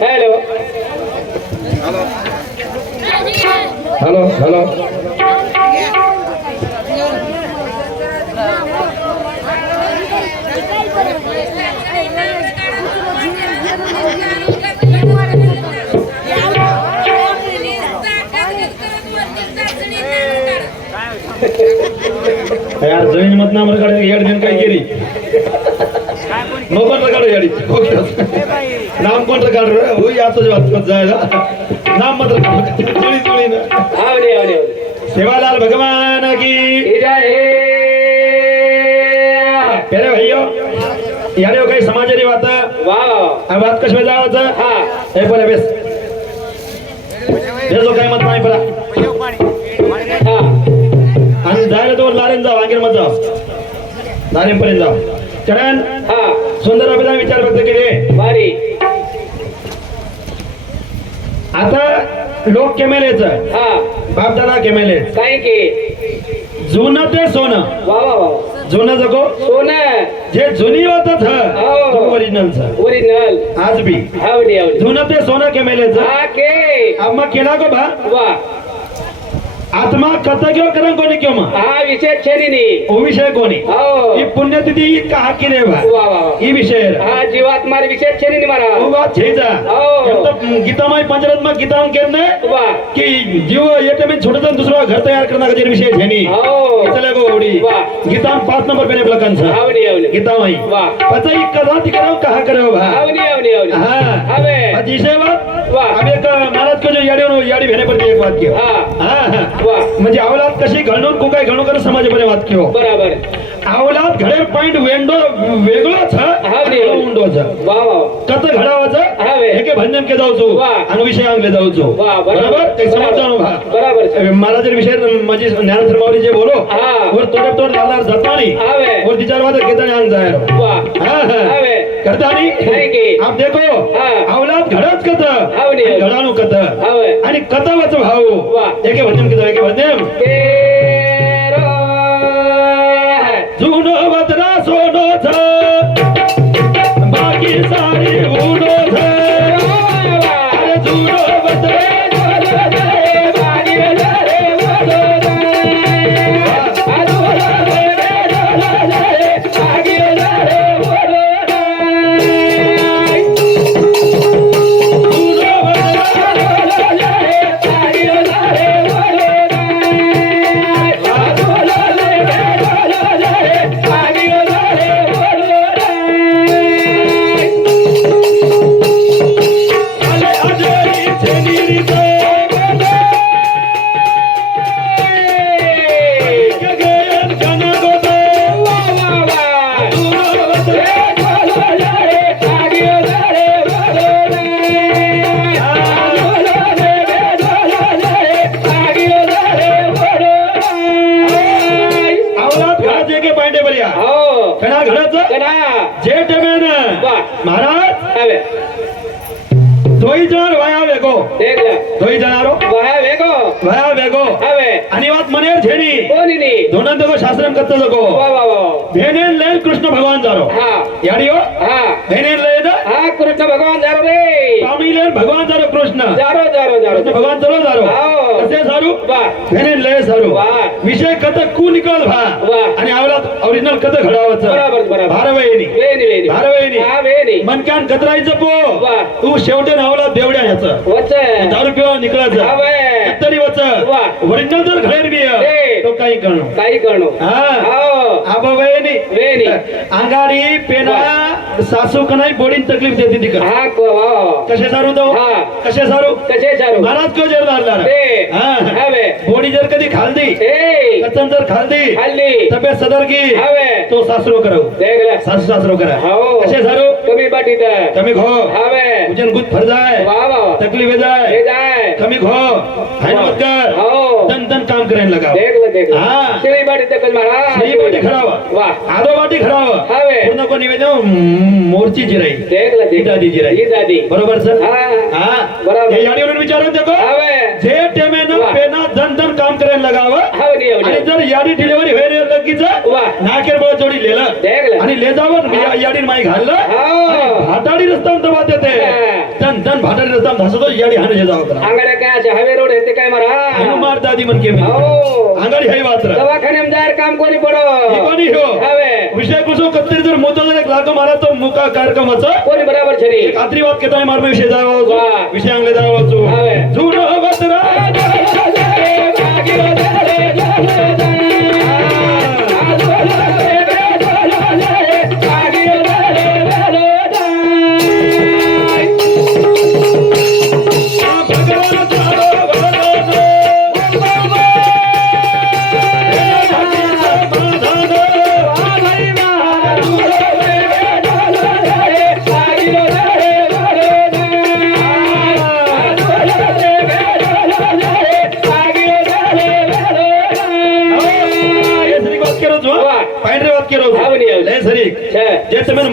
Hello hello hello यार जमीन मत नाम रगाडे येड दिन काय केली नो पण रगाडे याडी नाम कोण रगाड रे हो यातच बात करत जायला नाम मत रगाड चोळी चोळी ना आवडे आवडे सेवालाल भगवान की जय प्यारे भाइयों यारे हो काही समाजाची बात वाह आ बात कशी जायचं हा हे बोला बेस जो काही मत नाही पडा हा आणि जायला तो लारेन जाव आंगेर मत जाव लारेन पर्यंत जाव चरण हा सुंदर अभिधान विचार व्यक्त केले बारी आता लोक केमेलेच हा बापदादा केमेलेच काय की जुनं ते सोनं वाह वाह वाह जुनं जगो सोनं जे जुनी होत हो. ओरिजिनल ओरिजिनल आज भी आवडे आवडे जुनं ते सोनं केमेलेच हा के अम्मा केला को बा वाह आत्मा कथ क्यों करं कोणी क्यों मा हा विषय छेनी ओ विषय कोणी हो ही पुण्यतिथी का की रे बा वाह वाह ही विषय हा जीवात्मा विषय छेनी मारा ओ बात छेजा हो. गीतामाई पंचरत्न गीताम केने वाह की जीव येते में छोटा दूसरा घर तैयार करना का विषय छेनी हो चले गो ओडी वाह. गीताम 5 नंबर पे प्लकन सा आवडे आवडे गीतामाई वाह. पता ही कदा करो कहा करो भा आवडे आवडे आवडे हां अबे जिसे बात वाह. अब एक महाराज को जो याडी भेने पर एक बात कियो हा हां वाह म्हणजे औलाद कशी घडणूक को काय घडणूक कर समाज बने बात कियो बराबर औलाद घडे पॉइंट वेंडो वेगळो छ हावडी. उंडो छ वाह वाह कत घडावाचं हावे. एके भन्यम के जाऊचो वाह. आणि विषय आंगले जाऊचो वाह, बराबर. ते समजano भा बराबर छे. महाराज विषय म्हणजे ज्ञानेश्वर माऊली जे बोलो हा. और तोड झाला जातानी हावे. और विचारवाद केतानी आंग जाय वाह हां हावे. करतानी आहे की? आप देखो हा. औलाद घडच कत हावडी. घडानु कत हावे. आणि कत वच भाऊ वाह. एके भन्यम के जाय एके भन्यम केरो जुनो वदरा सोनो छ बाकी सारी उडो छ अरे जुनो वदरा महाराज हावे. दोई जण वाया वेगो देखला दोई जणारो वाह वेगो वाया वेगो हावे. आणि वात मनेर झेडी कोणी नी दोनन देखो शास्त्रम कत्त जगो वाह वाह वाह भेने ले कृष्ण भगवान जारो हा याडियो हा भेने ले ना हा कृष्ण भगवान जारो रे पामी ले भगवान जारो कृष्ण जारो जारो जारो कृष्ण भगवान चलो जारो हाओ. कसे सारू वाह भेने ले सारू वाह. विषय कत कू निकळ भा वाह. आणि आवरात ओरिजिनल कत घडावच बराबर बराबर भारवयनी वेनी वेनी भारवयनी हा वेनी मनकान कतरायचं पो वाह. तू शेवटे नावला देवड्या ह्याचं वच दारू पिवा निकळायचं हावे. तरी वच वाह. ओरिजिनल जर घडेर बी ते. तो काही करणं काही करणो हा हाओ आबा वेनी वेनी अंगाडी पेना सासू कनाई बोडीन तकलीफ देती तिक हा को वाह कसे सारू तो हा. कसे सारू कसे चारू महाराज को जर दारला ते हावे बोडी जर कधी खालदी ए कचन जर खालदी हल्ली तब्येत सदर की हावे. तो सासरो करो देखला सासू सासरो करा हाओ. कसे सारू कमी बाटी तर कमी खो हावे. उजन गुत फर जाए वाह वाह तकलीफ हे जाए जाय कमी खो हाय मत कर हाओ. तन तन काम करायला लगाव देखला देखला हा. शिळी बाटी तकल मारा सही बाटी खडावा वाह आदो बाटी खडावा हावे. पूर्ण को निवेदन मोर्ची जिराई देखला ही दादी जिराई ही दादी बरोबर सर हा हा बरोबर. हे याडीवरून विचारून देखो हावे. जे टेमेनं वाह. पेना दन दन काम करायला लगावं हावनी आणि हावनी जर याडी डिलिव्हरी व्हायला लागली ओळखीचं वा. नाकेर बळ जोडी लिहिलं देखलं. आणि ले जावं याडीन माई घाललं हो. भाटाडी रस्ता दबात येते हा. तन तन भाटाडी रस्ता धसतो याडी हाणे जे जावं करा अंगाड्या काय अशा हवे रोड येते काय हनु मारा मार दादी मन के हो. अंगाडी हाय वात्र दवाखान्यात जायर काम कोणी हे पडो कोणी हो हवे विषय कुसो कत्तरी जर मोठा जर एक लाग मारा तो मुका कार्यक्रमाचा कोणी बराबर छरी खात्रीवाद केताय मार विषय जावं वा. विषय अंगले जावं हवे. जुड वत्रा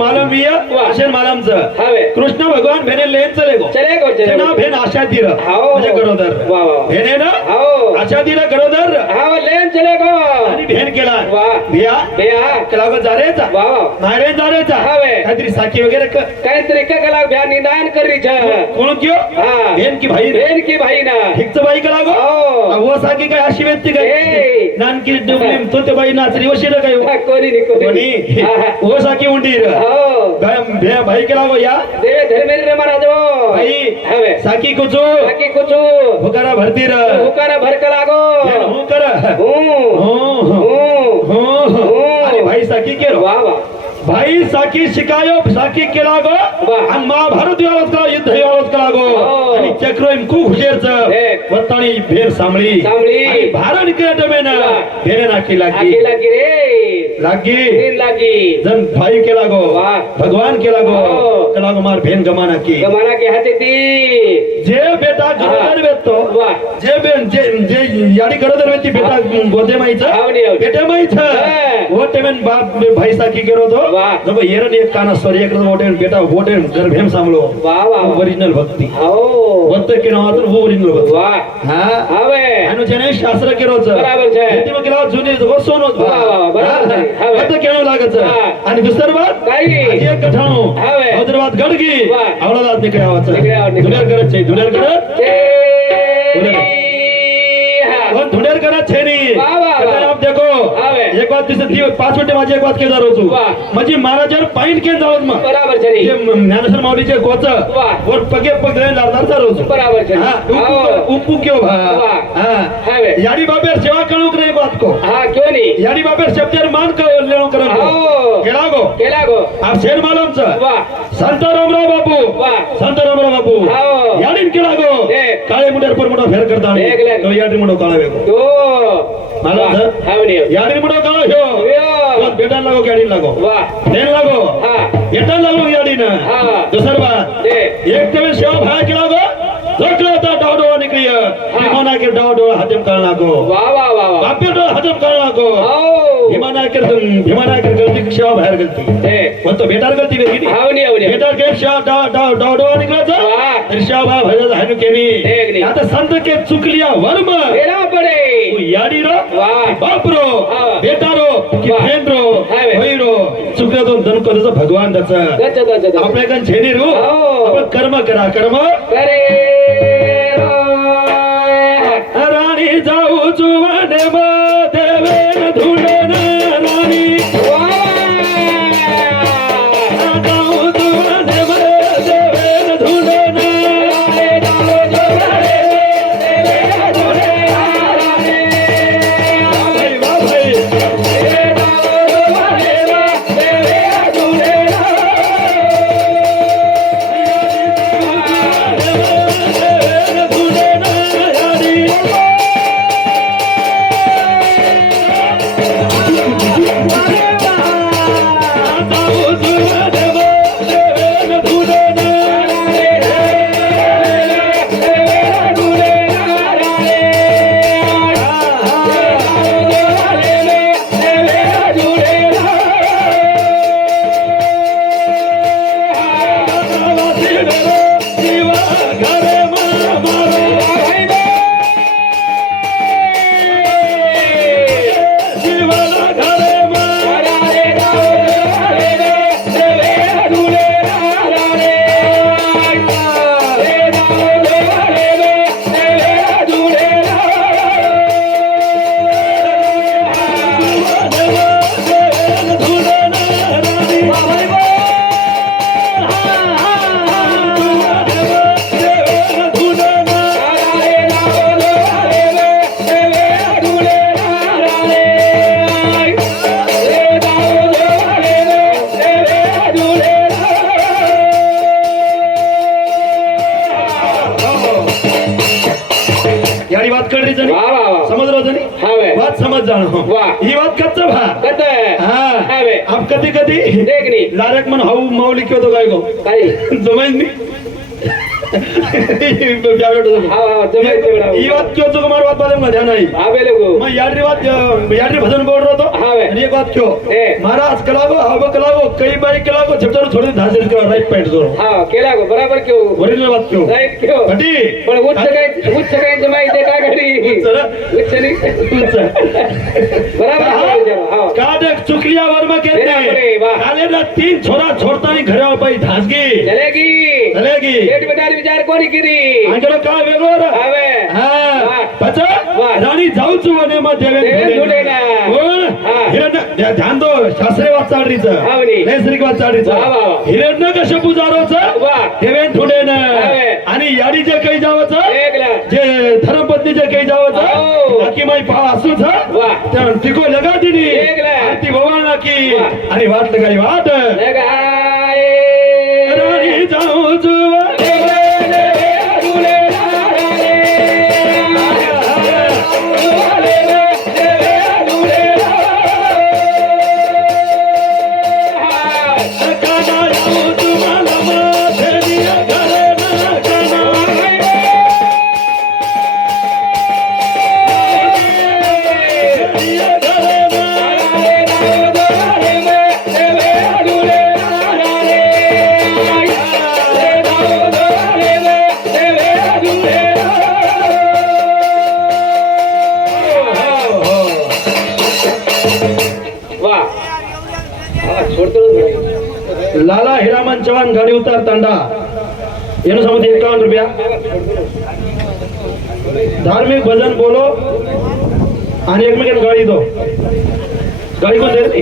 मालूम भी है मालूम हवे. कृष्ण भगवान भेने लेन चले गो चले गो चले ना भेन आशा तीर हाओ. म्हणजे गरोदर वा वा. भेने ना हो. आशा तीर गरोदर हाव लेन चले गो आणि भेन केला वा. भिया बेया केला गो जारेचा वा वा. नारे जारेचा हवे. काहीतरी साखी वगैरे काहीतरी कला भ्या निदान करी छ कोण क्यो हा. भेन की भाई बेन की भाई ना ठिकच बाई केला गो हो. वो साखी काय अशी व्यक्ती ए. काय नानकी डुबली तो ते बाई नाचरी वशी ना काय हा, कोणी नाही कोणी कोणी हा, हा. वो साखी उंडीर हो भाई केला गो या देवे धर्मेंद्र महाराज हो भाई हवे साखी कुचो बाकी कुछ हुकारा भरतीर हुकारा भरक लागो हूं कर हूं हो अरे भाई साखी के वा वा भाई साखी शिकायो साखी केला गो वाह. आणि महाभारत वाळत करा युद्ध वाळत करा गो हो. आणि चक्र खूप हुशेरच देख. वत्ताणी भेर सांभळी सांभळी. आणि भारण केट मेन वाह. भेरे नाकी लागी आगी लागी रे लागी नींद लागी जन भाई केला गो वाह. भगवान केला गो हो. केला गो मार भेन गमाना की गमाना के हाते ती जे बेटा गरोदर वेतो वाह. जे बेन जे जे याडी गरोदर वेती बेटा गोदे माईच आवडी, आवडी. बेटे माईच हा. वोटे मेन बाप भाई साखी केरो तो वाह. जब येरन एक काना सॉरी एक वोटे बेटा वोटे गर्भेम सांभळो वा वा वा. ओरिजिनल भक्ती हो वत्त के नावातून वो ओरिजिनल भक्ती वाह हा हवे अनु जेने शास्त्र केरोच बराबर छे. ते मग केला जुने वसोन होत वाह, वाह, बराबर छे. हवे. वत्त केनो लागत हा. आणि दुसर बात काही आजी एक कठाणो हवे. औदरवाद गडगी वाह. आवळादात निकळे आवाच निकळे आवाज, निकळे. दुनिया करत छे दुनिया करत ते हा. वो धुनेर करत छे नी वाह, वाह, वाह. आता आप देखो हवे. एक बात दिसत ती 5 मिनिटे माझी एक बात के दारो छु वाह. म्हणजे महाराजर पाईंट के जावत मग बराबर छरी जे ज्ञानेश्वर माऊलीचे कोच वाह. वर पगे पग लारदार दारो छु बराबर छरी हा हो. उपू क्यों भा वाह. हा हवे. याडी बाबेर सेवा करूक नाही बात को हा क्यों नहीं याडी बाबेर शब्दर मान को लेणो करन हो केला गो केला गो आप शेर मालूम छ वाह संत रामराव बापू वाह. संत रामराव बापू हो. याडीन केला गो देख. काळे मुंडेर पर मोठा फेर करता देख ले. तो याडी मुंडो काळा वेगो तो मालूम छ हावडी याडी मुंडो काळा ह्यो यो. तो बेटा लागो गाडी लागो वाह नेन लागो हा बेटा लागो याडीन हा. दुसर बात दे एक तेवे सेवा भाय केला गो जोकलो ता डावडो निकली विमाना के डावडो हजम करना को वाह वाह वाह वाह बापे तो हजम करना को हो विमाना के गलती सेवा भायर गलती दे पण तो बेटार गलती वेगळी नी हावडी हावडी बेटार के सेवा डावडो निकला जा वाह तरी सेवा भाय भजन हानु केनी देखनी. आता संत के चुकलिया वर्म हेरा पडे तू याडी रो वाह. बापरो हा. बेटारो की वाह. भेंद्रो हावे. होईरो चुकल्या तो धन करतो भगवान दच गच गच गच आपल्याकडे छेनी रू हो. आपण कर्म करा कर्म करे राणी जाऊ जुवन देवेन धुलन राणी जाऊ जुवन देवेन धुलन भाई वा भाई देवेन धुलन राणी वाह. ही बात कच्चा भा कत हा हावे आप कधी कधी देखनी लारक मन हाऊ माऊली क्यों तो काय गो काय जमाईन मी जमाई तेवढा ही बात क्यों चुक मार बात बारे में ध्यान आई हावे लोगो मैं यात्री भजन बोल रहा तो हावे आणि एक बात क्यों ए. महाराज कलागो हवा कलागो कई बाई कलागो चप्टर छोड़ धांसे करा राइट पॉइंट जोरो हा केला गो बराबर क्यों ओरिजिनल बात क्यों राईट क्यों घटी पण उच्च काय जमाई ते का घडी चला उच्च नाही बराबर क्यों विचारो हा काडक चुकलिया वर्मा कहते बराबर है, हैं वाह. काले ना 3 छोरा छोड़ता ही घरे पाई धांसगी चलेगी चलेगी पेट बेटार विचार कोणी किरी अंगलो का वेगळो रे हावे हा वाह. पचा वाह. राणी जाऊच वने मा देवे देवे धुडेना. कोण हा. हिरण्य ध्यान दो शास्त्रीय वाचाडरीच हावनी. नैसर्गिक वाचाडरीच वाह, वाह, वाह. हिरण्य कश्यपू जारोच वाह. देवे धुडेन हावे. आणि याडी जे काही जावच एकला जे धर्मपत्नी जे काही जावच हो. बाकी माई पा असूच वाह. त्या तिको लगा दिली एकला. ती भवाना की वाह. आणि वाटलं काही वाट लगाए राणी जाऊच लाला हीरामन चव्हाण गाड़ी उतार तांडा एनो समझ 51 रुपया धार्मिक भजन बोलो आणि एकमेकांना गाडी दो गाडी कोण देत नाही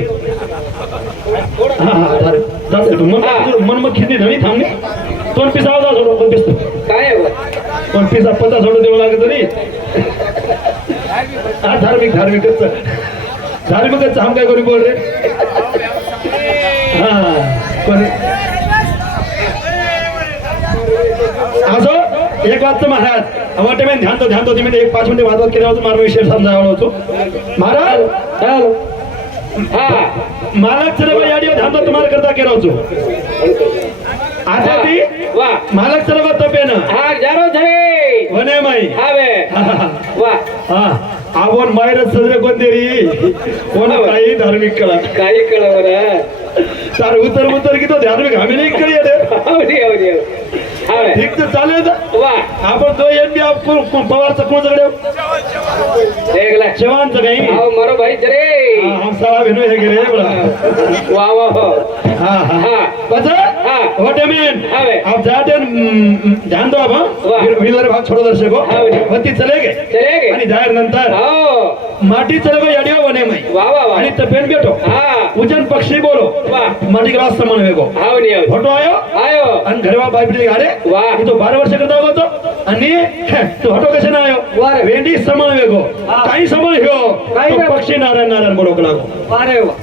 हा हा जाते तू मन मग खिदी धणी थांबणे दोन पिसा आवाज सोडो कोण पिस काय आहे बा? कोण पिसा पता सोडो देऊ लागत तरी हा धार्मिकच हम काय कोणी बोल रे हा कोणी असो एक बात तो महाराज अवटे में ध्यान दो तुम्ही एक 5 मिनिट बात केला होतो मार्ग विषय समजावला होतो महाराज हॅलो हा मालक सर्व याडियो ध्यान दो तुम्हाला करता केला होतो आता ती वा मालक सर्व तपेन हा जारो धरे वने माई हावे वा हा आपण मायर सजरे कोणतेरी कोण काही धार्मिक कला काही कळवर तार उतर की तो धार्मिक आम्ही नाही करी आवडी हावे ठीक तर चालेल वा आपण तो येत बी आपण पवारचा कोण सगळे देखला जवानचं काही आओ मारो भाई जरे हम साला भेटू हे गेले बडा वा वा हो हाँ हाँ बचा हाँ होटे में हावे आप जाते ध्यान दो आप वाह. विनर भाग छोड़ो दर्शको हावे. वरती चले आणि जाहीर नंतर हो माटी चले गो याडियो वने में वा वा वा आणि तपेन बेटो हा उजन पक्षी बोलो वाह. माटी ग्रास समान वेगो आवडी फोटो आयो आयो आणि घरवा बाई बिटी गाडे वाह. तो 12 वर्ष करता होतो आणि तो फोटो कसे ना आयो वाह. वेंडी समान वेगो हा. काही समान ह्यो काही तो वेगो. पक्षी नारायण बोलो लागो अरे वा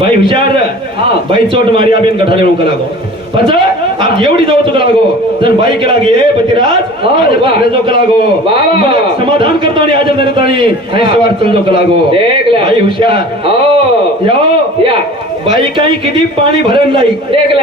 बाई हुशार हा. बाई चोट मारी आबेन कठाले नको लागो पचा आप एवढी जाऊ चुका लागो जन बाई के लागे ए पतिराज हा, आज वाह. रेजो का लागो वाह, वाह. मला समाधान करतो आणि हाजर देतो आणि हा. सवार चलजो का लागो देखला. बाई हुशार हो यो या बाई काही किती पाणी भरण लाई देखला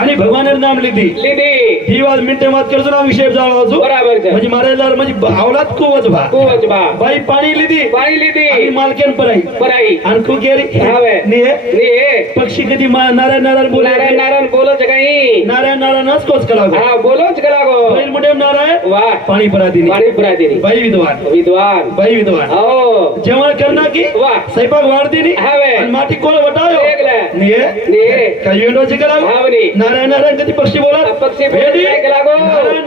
आणि भगवानेर नाम लिधी लिदी ही वाज मिनिटे मात करतो ना विषय जावं वाजू बराबर છે म्हणजे मारेला म्हणजे आवलात कुवच भा खूपच बा बाई पाणी लिधी पाणी लिदी आणि मालकेन पराई पराई आणि तू गेली हावे. निये ने पक्षी कधी नारायण बोले नारायण नारायण बोलो છે કઈ नारायणच कोच कलागो हा बोलो જ કલાગो बैल मुडेम नारायण वा पाणी परादिनी पाणी पुरादिनी बाई विद्वान विद्वान बाई विद्वान हो जेवण करना की वा स्वयंपाक वाढदिनी हावे. आणि माटी कोल वटायो देखला. निये ने काही वेळोची कलागो हावनी नारायण कधी पक्षी बोला पक्षी भेडी काय कलागो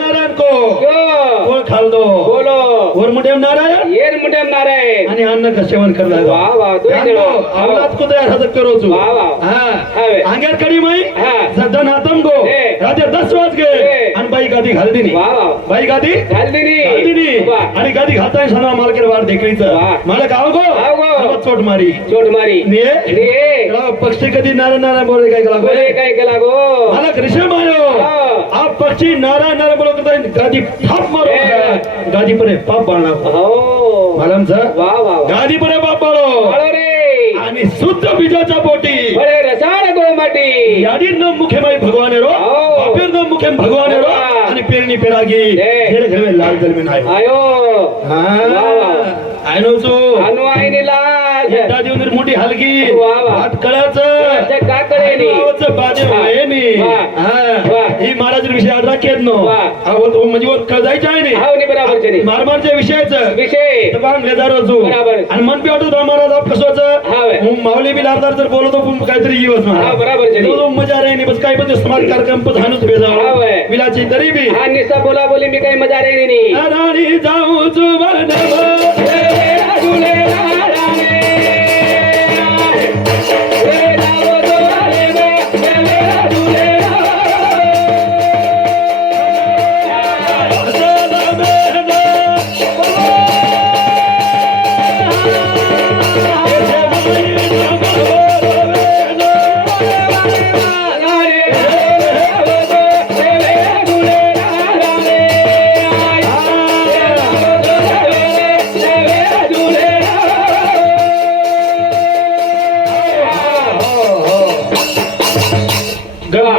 नारायण को क्यो कोळ खालदो बोलो वर मुडेम नारायण येर मुंडेम नारायण आणि अन्न कसेवन करला वा वा दोय आवलात को तयार हजर करोचू वा वा हा हावे. अंगेर कडी माई हा सदन हातम गो ए. रात्री 10 वाज गे ए. आणि बाई गादी घालदिनी वा वा बाई गादी घालदिनी घालदिनी वा आणि गादी घालताय सना मालकेर वाट देखलीचं वा. मला गाव गो गाव गो. आणि चोट मारी चोट मारी ने ने पक्षी कधी नारायण बोले काय कला बोले काय कलागो मला कृष्ण मायो हा. आप पक्षी नारायण बोलो करता गादी थाप मारो ए. गादी परे पाप बाणा हो मालमचं वा वा वा गादी परे बापाळो वाळो रे आणि शुद्ध बीजाच्या पोटी बळे रसाळ गोमाटी याडी न मुखे माई भगवान रो हो. बापेर न मुखे भगवान रो वा. आणि पेरणी पेरागी जय. खेळ खेळ में लाल दल में नाही आयो वा वा हा आयनो जो अनु आईने लाज एकदा दिवस मोठी हलगी वा वा. हात कळाच ते का कळेनी बाजे वा. वयनी वा. वा. ही महाराज विषय आज राखेत नो वा. म्हणजे वो कळायचं आहे नी हाव नी बराबर छे नी मारमारच्या विषयाचं विषय तबांग लेदारो जो बराबर. आणि मन बी वाटत महाराज आप कसोच हावे. माऊली बी लारदार जर बोलतो पण काहीतरी येवच हा बराबर छे नी तो मजा रे नी बस काय पण समाज कार्यक्रम पण हानच भेजाव हावे. विलाची तरी बी हा निसा बोला बोली मी काही मजा रे नी राणी जाऊ जुवन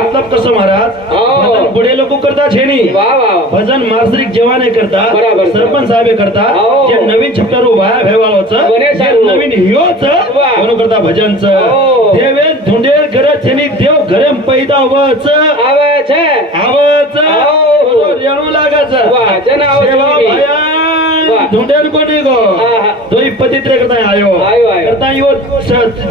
मतलब कसं महाराज हो. भजन पुढे लोक करतात हे नी वा वा भजन मास्त्रिक जेवाने करता बराबर. सरपंच साहेब करता हो. जे नवीन चॅप्टर उभा आहे भेवाळाचं बने जे साहेब. नवीन हियोच वा. कोण करता भजनचं हो. देवे धुंडे घर छेनी देव घरे पैदा वच आवे छे आवच हो. रेणू लागायचं वा जन आवाज सेवा नी. भया वा. धुंडेन कोणी गो हा, हा. दोई पतित्रे करता आयो आयो, आयो. करता यो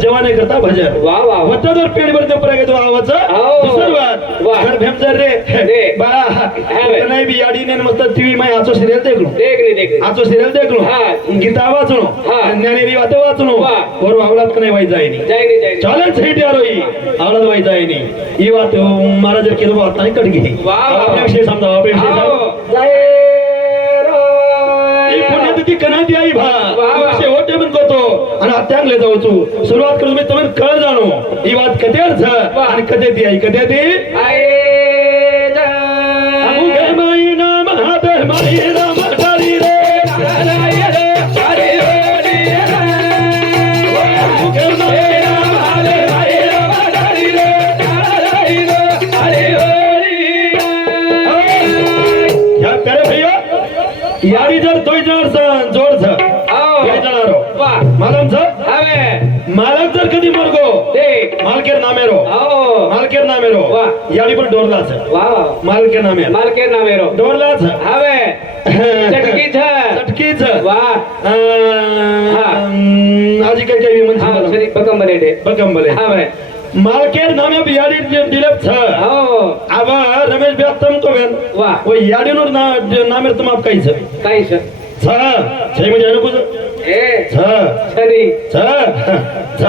जेवाने करता भजन वा वा वा. वतदर पेड वर ते प्रगे तो आवाज हो. दुसर बात वा. घर भेमजर रे रे. बाळा हावे. नाही बी याडी ने मस्त टीव्ही मै आचो सिरियल देखलो देख नी देख नी. आचो सिरियल देखलो हा. गीता वाचनो हा. ज्ञानेरी वाते वाचनो वा. और आवलात कने वाई जायनी जाय नी जाय नी. चालेल सहित यारो ही आवलात वाई जायनी ई बात महाराज केलो बात नाही कडगी वा, वा. आपल्या विषय समजा आपल्या विषय हाव. समजा जाय रो. ही पुण्यतिथी कनाती आई भा वा, वा. शेवटे पण करतो आणि आत्यांगले जाऊचू सुरुवात करून मी तुम्ही कळ जाणो ही बात कधी अर्थ वा. आणि कधी ती आई कधी ती आये जा. अमुके माई नाम हात माई राम हरी रे नारायण रे. हरी हरी रे. अमुके माई नाम हात माई राम हरी रे नारायण हरी हरी रे. या करे भैया याडी जर दोय जण जोड छ आओ. दोय जणारो वा. मालम छ आवे. मालक जर कधी मरगो देख. मालकेर नामेरो आओ. मालकेर नामेरो वा. याडी पण डोरला छ वा वा. मालकेर नामेर मालकेर नामेरो. डोरला छ आवे. चटकी छ. चटकीच वा. आजी काय काय हा म्हणजे सरी बकम बनेटे. बकंबले आवे. मालकेर नामे बियाडी दिलेप छ हो. अब रमेश भैया तुम तो बेन वा. वो याडी नो नामेर तुम आप काही छ काही छ. छ छै म्हणजे अनु कुछ ए छ छरी. छ छ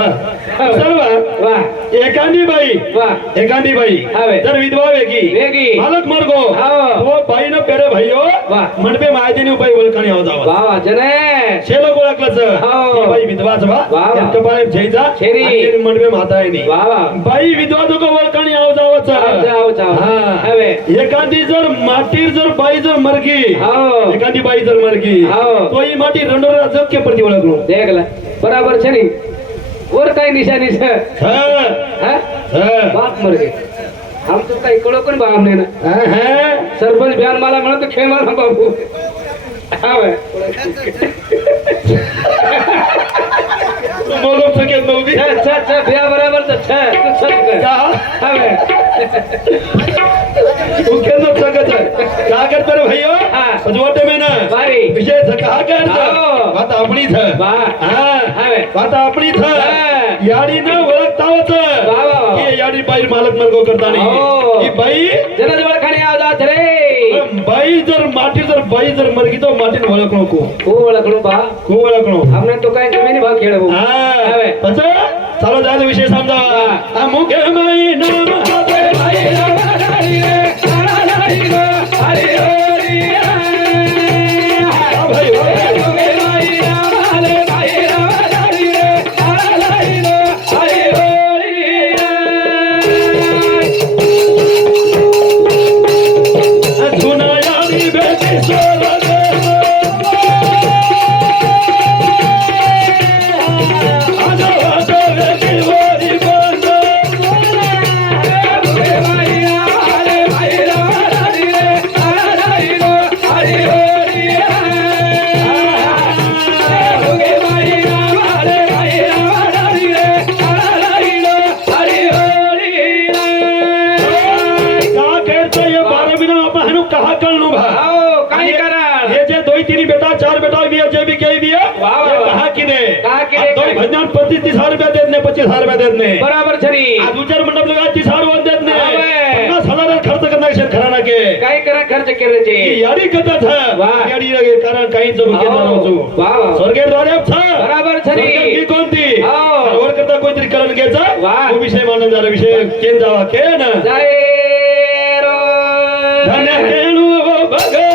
सर्व वा. एकांदी बाई वा. एकांदी बाई हावे. जर विधवा वेगी वेगी. मालक मरगो हाव. वो बाई न पेरे भाईयो वा. मंडपे मायदेनी बाई ओळखणी आव जावा वा वा जने. शेलो ओळखलच हाव. ही बाई विधवाच बा वा, वा. कपाळे जैजा शेरी. आणि मंडपे माता आहे नी वा वा. बाई विधवा तो ओळखणी आव जावच जाओ जाओ. हा हवे. एकांदी जर माटीर जर बाई जर मरगी हाव. एकांदी बाई जर मरगी हाव. तो ही माटी रंडोरा जग के प्रति ओळखलो देख ला. बराबर छे नी. और काही निशानी छ. ह हा? ह बाप मर गए. हम तो काही कळो पण बा हमने ना. ह सरपंच बयान मला म्हणत खेळ मला बाबू. हावे. मोगम सकेत नव्हती छ छ छ बिया बराबर छ छ. तू छ कर. का हावे. तू केंद्र सकत का करतो रे भैया हा. सजवटे में ना बारी. विषय कहा कर हाव. बात आपणी थ वा. हा हावे. बात आपणी थ हा. याडी न ओळखतावच वा, वा. की याडी बाई मालक मरगो करतानी हो. ही बाई जन जवळ खाणे आवाज रे. बाई जर माटी जर बाई जर मरगी तो माटीन ओळख नको खूप ओळखलो बा. खूप ओळखणो हमने तो काही जमिनी भाग खेळ भाऊ. हा हावे. अच्छा चालो जायचा विषय समजा हा. मुखे माई नाम हाते हरी हरी रे. हरी रे. हरी हरी रे. भाई जुना यारी बेटी सोला का केले આ તોય ભજન 25-30 રૂપિયા દેત ને 25,000 દેત ને बराबर छरी આ દુચાર મંડપ લગા 30,000 દેત ને હવે. 50,000 ખર્ચ કરના છે ખરાના કે काय करा खर्च केले छे ઈ યાડી કદા છે વાહ. યાડી રે કારણ કાઈ જો કે ના છું वाह वाह સ્વર્ગે દ્વારે છે बराबर छरी કી કોणती हो. और करता કોઈ તરી કરણ કે છે વાહ. તો વિષય માનંદાર વિષય કેમ જાવા કે ને जय रो ધન્ય કેણું ભગવાન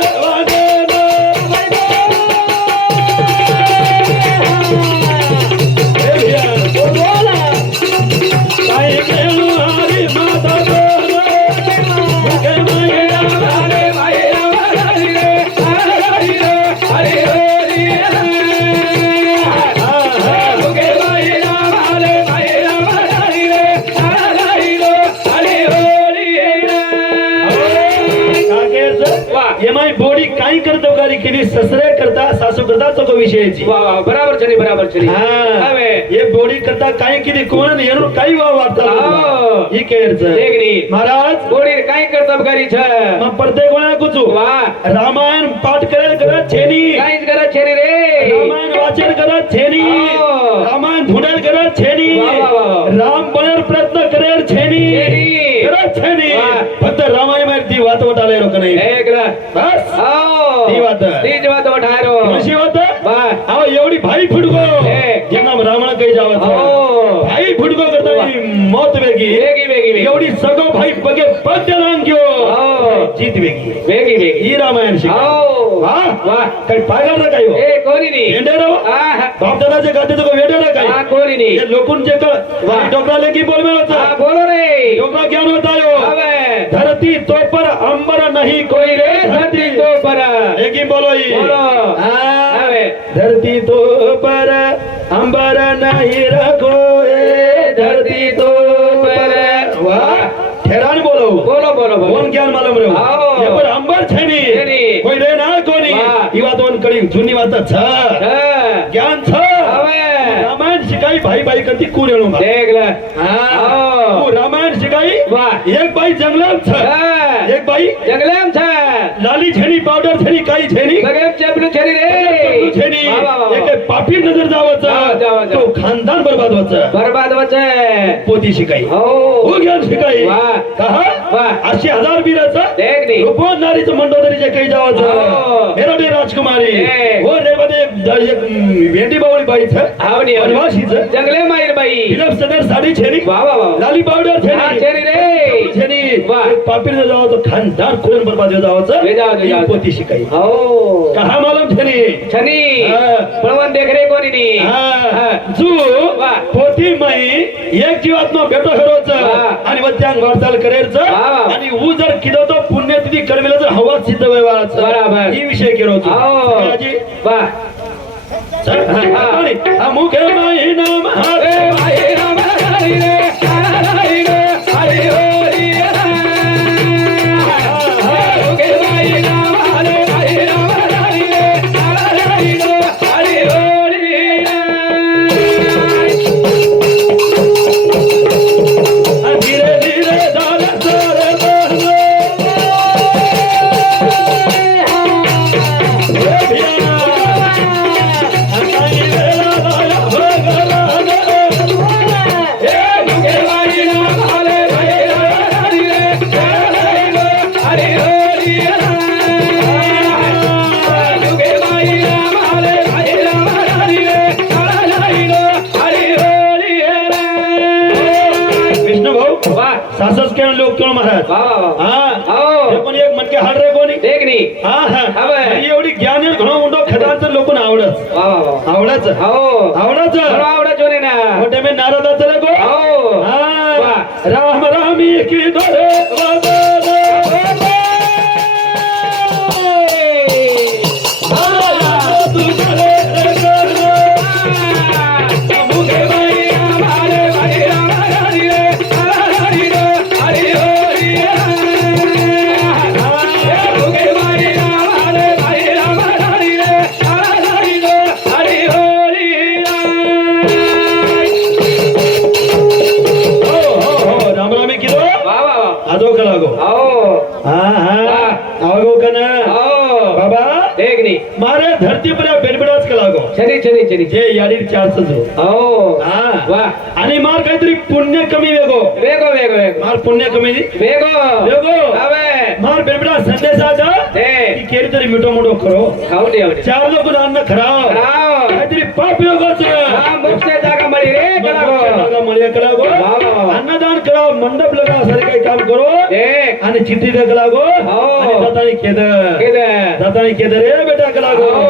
એમાં બોડી કાઈ કરતો ગારી કેલી સસરે કરતા સાસુ કરતા તો કોઈ વિષય છે वाह वाह बराबर छरी હા હવે એ બોડી કરતા કાઈ કીધી કોણ ને એનું કાઈ વાર્તા હા. ઈ કહે છે દેખની મહારાજ બોડી काय करतब करी छ માં પ્રત્યેક કોને કુછું वाह રામાયણ પાઠ કરે છે ની काय करे छरी रे રામાયણ વાચન કરે છે ની હા. રામાયણ ધૂણેલ કરે છે ની વાહ, વાહ, વાહ. રામ બનેર પ્રયત્ન કરે છે ની छरी કરે છે ની વાહ. ફક્ત રામાયણ માં તી વાત વટાલે રો કને एकला બસ आओ ઈ વાત. तीज बात उठारो કશી વાત वाह આવો એવડી ભાઈ ફૂડગો હે. જેમ નામ રાવણ કહી જાવ છે ओ ભાઈ ફૂડગો કરતા ઈ મોત વેગી वेगी वेगी वेगी એવડી સગો ભાઈ પગે પગ નાંગ્યો ओ જીત વેગી वेगी वेगी ઈ રામાયણ શીખ आओ વાહ वाह કઈ પાગલ રકાયો ए कोनी नी વેડેરો आ બાપ દાદા જે ગાતે તો વેડે आ રકાય कोनी नी એ લોકોન જે ડોકરા લેકી બોલ મેલો आ बोलो रे ડોકરા ક્યાં બતાયો હવે ધરતી તો પર અંબર નહીં કોઈ રે धरती तो पर લેકી બોલો ઈ बोलो હા હવે धरती तो पर अंबर नहीं रखो ए धरती तो पर वाह ठहरान बोलो बोलो बोलो बोलो કોણ જ્ઞાન માલમ રહ્યો આવો. એ પર અંબર છે ની છેની. કોઈ રે ના કોની વાહ. ઈ વાત ઓન કરી જૂની વાત જ છે ह જ્ઞાન છે હવે રામાયણ શીખાઈ ભાઈ ભાઈ કરતી કુરેણું માં देख ले હા आओ. હું રામાયણ શીખાઈ વાહ. એક ભાઈ જંગલમ છે ह એક ભાઈ जंगलेम छ લાલી છેની પાવડર છેની કાઈ છેની बगेम चपलू छरी रे છેની वाह, वाह, वाह. એક પાપી નજર જાવ છે જાવ, જાવ, જાવ. તો ખાનદાન બરબાદ હોશે बर्बाद वचे પોતી શીખાઈ हो હું જ્ઞાન શીખાઈ વાહ. કહા વાહ. 80,000 વીર છે देख नी રૂપવાન નારી તો મંડોદરી જે કહી જાવ છે આવો. મેરોડી રાજકુમારી એ. ઓ રે બધે એક વેંડી બાવળી બાઈ છે आवनी વનવાસી છે जंगले मायर भाई ફિલપ સદર સાડી છે ની वाह वाह वाह લાલી પાવડર છે हां ની छरी रे છે ની વાહ. એક પાપી ને જાવ તો ખાનદાન કુરેન બરબાદ હો જાવ છે વે જાવ, વે જાવ. ઈ પોતી શીખાઈ हो કહા માલમ છે ની छनी હા. प्रवन देख रे कोनी नी હા હા. જો વાહ. પોતી મઈ એક જીવાતનો બેટો હેરો છે વાહ. અને વચ્ચાંગ વાર્તાલ કરે છે વાહ. અને હું જર કીધો તો પુણ્યતિથિ કરવેલા છે હવા સિદ્ધ વ્યવહાર છે બરાબર. ઈ વિષય કેરો છું आओ હાજી वाह આ મુખે મઈ નામ હારે ए भाई राम हरि रे हरि रे हरि हरि के भाई राम हरे भाई राम हरि रे हरि रे हरि हरि ધીરે ધીરે દાલ સોરે બોલો હે ભિયા અકાઈ વેલા લાયા ભગલા ए के भाई राम हरे भाई हरि रे हरि हरि के भाई राम हरे भाई राम हरि रे हरि हरि વિષ્ણુ ભાઉ वाह સાસસ કે લોક કેમ મહારાજ वाह वाह હા आओ એ પણ એક મન કે હાડ રે કોની देख नी હા હા હવે. ઈ એવડી જ્ઞાન ઘણો ઊંડો ખદાન છે લોકોને આવડે છે वाह वाह वाह આવડે છે आओ આવડે છે चलो आवड़ा जोने ना મોટે મે નારદા ચલે ગો आओ હા વાહ. રામ રામી કી દોરે વદન તું ચલે मुखे भाई राम हरे भाई राम हरि रे हरि रे हरि हरि मुखे भाई राम हरे भाई राम हरि रे हरि रे हरि हरि હો રામ રામી કીધો वाह वाह वाह આદો કલાગો आओ હા હા વાહ. આવગો કને आओ બાબા देख नी મારે ધરતી પર બેડબડાસ કલાગો छनी छनी टेन्शन जे याडीर चारच जो हो हा वा आणि मार काहीतरी पुण्य कमी वेगो वेगो वेगो वेगो मार पुण्य कमी वेगो वेगो अबे मार बेबडा संदेशाचा ए की केरी तरी मिठो मोठो खरो खावटी आवडी चार लोक अन्न खराव राव काहीतरी पाप वेगोच हा मोक्ष जागा मळी रे कलागो મળે કલાગો વાહ. અન્નદાન કરાવ મંડપ લગાવ સારી કઈ કામ કરો एक અને ચિઠ્ઠી દે કલાગો હો. અને દાતાની કેદર केद દાતાની કેદર રે બેટા કલાગો હો.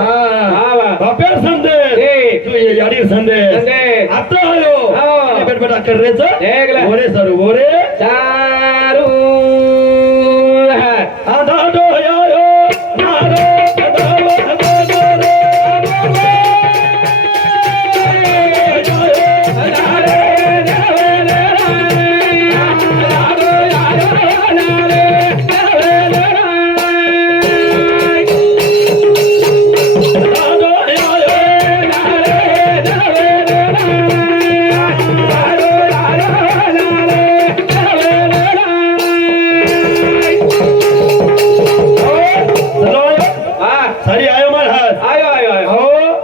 હા વાહ. બાપેર સંદે એ. તું એ યાડી સંદે संदेश. આતો આયો હો. અને બેટ બેટા કર રે છે એકલા. ઓરે સર ઓરે चारू આધા ડો આયો મારો કદાવો કદાવો રે सारी आयो मार हात आयो आयो आयो हो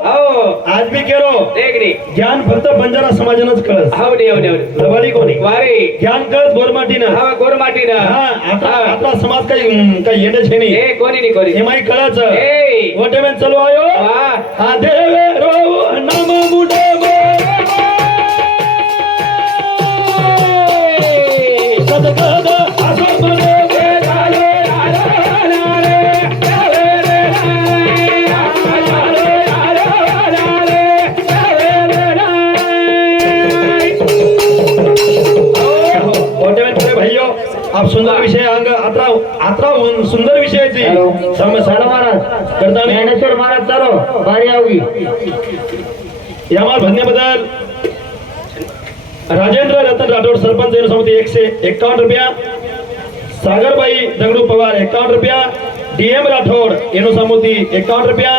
हो आज मी केरो देखनी ज्ञान फक्त बंजारा समाजानंच कळस हावडी हावडी हावडी रबाडी कोणी वारी ज्ञान कळस गोरमाटीनं हा गोरमाटीनं हा आता आपला समाज काही येणं छे नाही ए कोणी नाही कोणी हे माही कळच ए वटेमेन चलो आयो वा हा देवे रो नाम मुडे सदगद असो मने गायो आप सुंदर विषय अंग अत्रा अत्रा सुंदर विषयाची साडा महाराज करता ज्ञानेश्वर महाराज चालो बारी आवगी यामाल भन्याबद्दल राजेंद्र रतन राठोड सरपंच समिती 151 रुपया सागरबाई दगडू पवार 51 रुपया डीएम राठोड एनो समिती 51 रुपया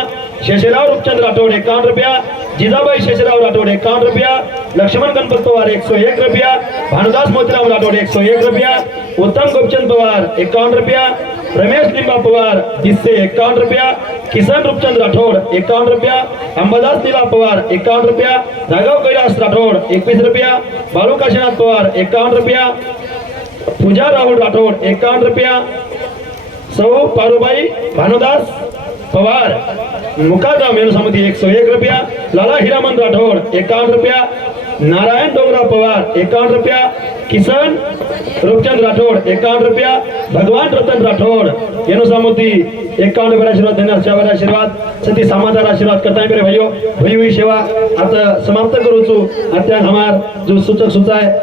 शेषराव रूपचंद राठोड 51 रुपया जिजाबाई शेषराव राठोड 51 रुपया लक्ष्मण गणपत पवार 101 रुपया भानुदास मोतीराम राठोड 101 रुपया उत्तम गोपचंद पवार 51 रुपया रमेश लिंबा पवार जिससे 51 रुपया किशन रूपचंद राठोड 51 रुपया अंबादास नीला पवार 51 रुपया राघव कैलास राठोड 21 रुपया बालू काशीनाथ पवार 51 रुपया पूजा राहुल राठोड 51 रुपया सौ पारुबाई भानुदास पवार मुकादम मेनू समिति 101 रुपया लाला हीरामन राठोड 51 रुपया नारायण डोगरा पवार 51 रुपया किशन रूपचंद राठोड 51 रुपया भगवान रतन राठोड एनो समिति 51 रुपया आशीर्वाद देणार सेवा आशीर्वाद सती समाधान आशीर्वाद करता मेरे भाइयों हुई हुई सेवा आता समाप्त करूँ आता हमार जो सूचक सुचाय